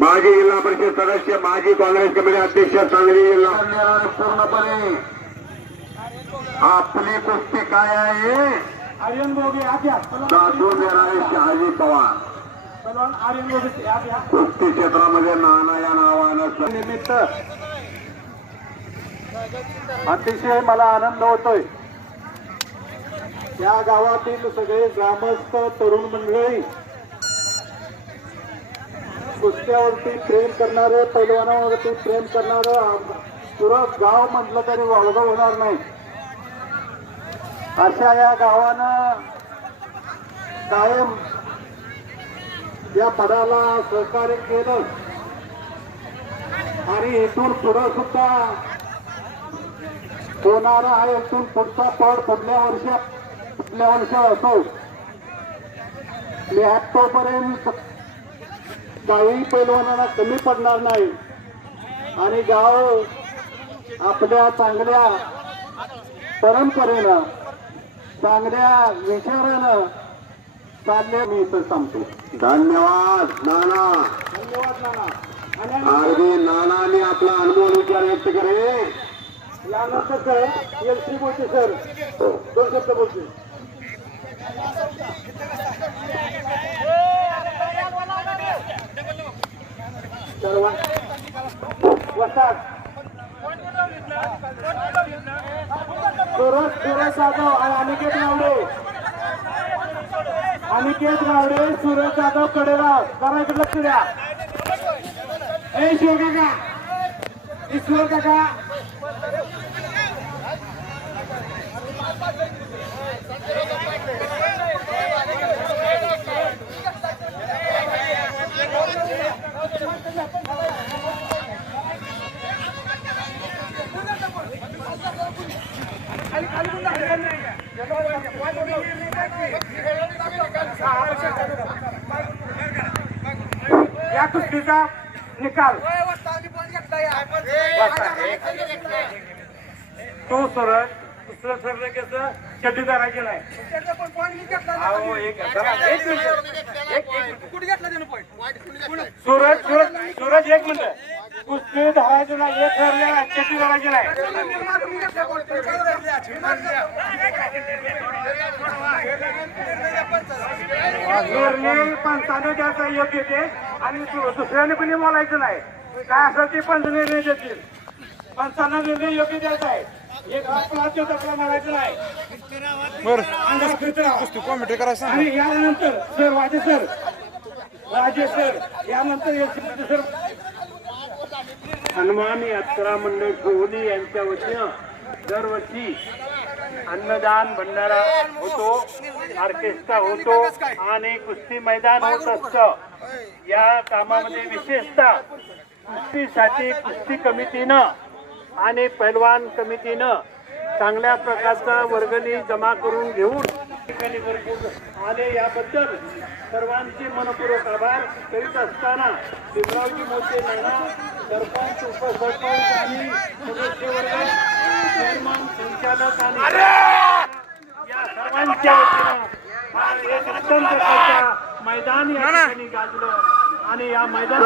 माजी जिल्हा परिषद सदस्य माजी काँग्रेस कमिटी अध्यक्ष सांगली जिल्हा. पूर्णपणे आपली कुस्ती काय आहे? आर्यन पहलवान दाखवून देणारे शहाजी पवार. कुस्ती क्षेत्रामध्ये नाना या नावानं निमित्त अतिशय मला आनंद होतोय. या गावातील सगळे ग्रामस्थ तरुण मंडळी कुस्त्यावरती प्रेम करणारे पैलवानावरती प्रेम करणारं पुरं गाव म्हटलं तरी वावगं होणार नाही. अशा या गावानं कायम या पदाला सहकार्य केलं. आणि इथून पुढं सुद्धा होणारा हा इथून पुढचा पड पुढल्या वर्षा पुढल्या वर्षा असो. मी आत्तापर्यंत काही पैलवानांना कमी पडणार नाही. आणि गाव आपल्या चांगल्या परंपरेनं चांगल्या विचारानं चालले मी इथं सांगतो. धन्यवाद नाना. धन्यवाद नाना आणि अगदी नानाने आपला अनुभव विचार व्यक्त करे यानंतर सर एल सी बोलते सर. दोन शब्द बोलते. सुरज सुरज जाधव आणि अनिकेत गावडे अनिकेत गावडे सुरज जाधव कडेगाव जरा इकडे लक्ष द्या ए शिव काका ईश्वर काका या कुस्तीचा निकाल. तो सरळ दुसरं सरळ कसं चड्डी धरायची सूरज सूरज सूरज एक मिनिट. कुस्ती धरायची नाही एक नाही धरायची नाही निर्णय पंचाने द्यायचा योग्य ते. आणि दुसऱ्याने पण बोलायचं नाही. काय असेल ते पंच निर्णय देतील. पंचांना निर्णय योग्य द्यायचा आहे. एक आपल्याला मारायचं नाही. आणि यानंतर सर वाजे सर राजे सर यानंतर सर. हनुमान यात्रा मंडळ कोहली यांच्या वतीनं दरवर्षी अन्नदान भंडारा होतो ऑर्केस्ट्रा होतो आणि कुस्ती मैदान होत असतं. या कामामध्ये विशेषतः कुस्तीसाठी कुस्ती कमिटीनं आणि पैलवान कमिटीनं चांगल्या प्रकारचा वर्गणी जमा करून घेऊन ठिकाणी भरपूर आले याबद्दल सर्वांचे मनपूर्वक आभार करीत असताना शिवरावजी मोठे नाना सरपंच उपसरपंच आणि सदस्य वर्ग चेअरमन संचालक आणि या सर्वांच्या वतीनं हा प्रकारचा मैदान या ठिकाणी गाजलं आणि या मैदान